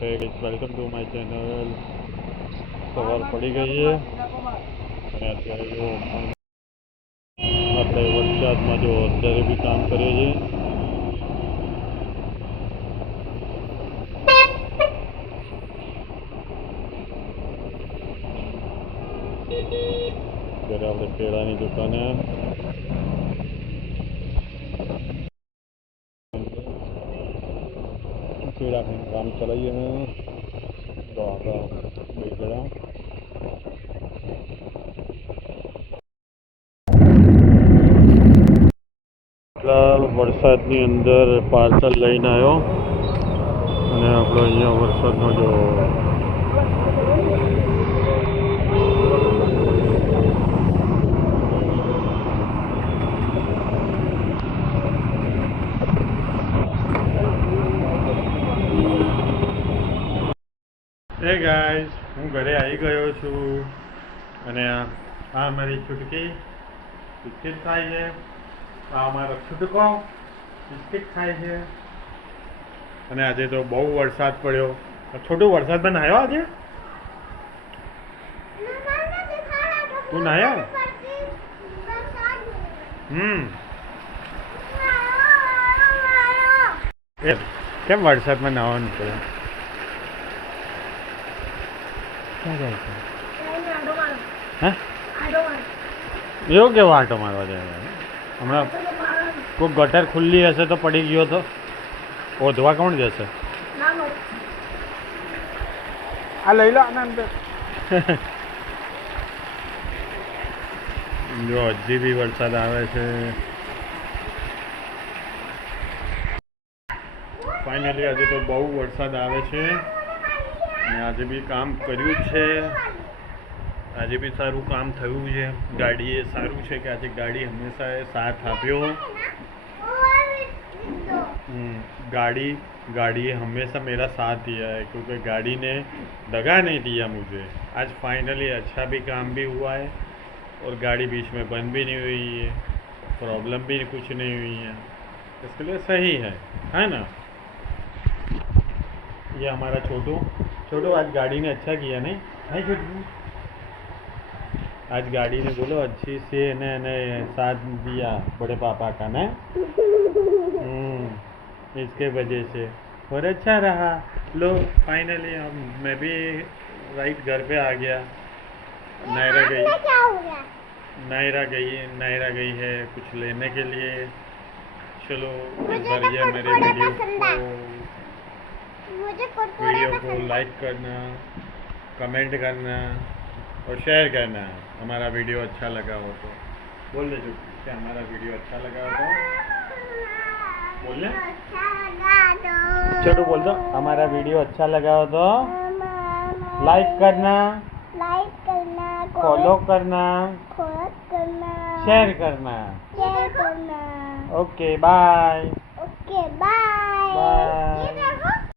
હે guys, welcome to my channel. સવાર પડી ગઈ છે અને અત્યારે જો આપણે વરસાદમાં જો અત્યારે બી કામ કરીએ છીએ. અત્યારે આપણે કેળાની દુકાને કેળા ખાઈને કામ ચલાવીએ हैं. તો આપણા બે જણા વરસાદની અંદર પાર્સલ લઈને આવ્યો અને આપણો અહીંયા વરસાદનો જો હે ગાઈસ, હું ઘરે આવી ગયો છું અને આ મારી છૂટકી બિસ્કિટ ખાય છે. આ અમારો છૂટકો બિસ્કિટ ખાય છે. અને આજે તો બહુ વરસાદ પડ્યો. છોટું વરસાદમાં નાહ્યો આજે? તું નાહ્યો? કેમ વરસાદમાં નાહવાનું પડ્યું? ક્યાં જાય છે? હા, એવું કેવો આંટો મારવા જાય? હમણાં કોઈ ગટર ખુલ્લી હશે તો પડી ગયો તો ઓધવા કોણ જશે? આ લઈ લો આનંદ. જો હજી બી વરસાદ આવે છે. ફાઇનલી આજે તો બહુ વરસાદ આવે છે અને આજે બી કામ કર્યું છે. આજે બી સારું કામ થયું છે. ગાડીએ સારું છે કે આજે ગાડી હંમેશા સાથ આપ્યો. गाड़ी हमेशा मेरा साथ दिया है क्योंकि गाड़ी ने दगा नहीं दिया मुझे. आज फाइनली अच्छा भी काम भी हुआ है और गाड़ी बीच में बंद भी नहीं हुई है, प्रॉब्लम भी कुछ नहीं हुई है. इसके लिए सही है ना? ये हमारा छोटू आज गाड़ी ने अच्छा किया नहीं है? छोटू आज गाड़ी ने बोलो अच्छी से ने साथ दिया बड़े पापा का ना. इसके वजह से और अच्छा रहा. लो फाइनली मैं भी राइट घर पे आ गया. नायरा गई है कुछ लेने के लिए. चलो इस बार ये मेरे वीडियो को लाइक करना, कमेंट करना और शेयर करना. हमारा वीडियो अच्छा लगा हो तो बोल दे क्या हमारा वीडियो अच्छा लगा हो तो बोलने. छोटू बोल दो हमारा वीडियो अच्छा लगा हो तो लाइक करना, फॉलो करना, शेयर करना. Okay bye. बाय.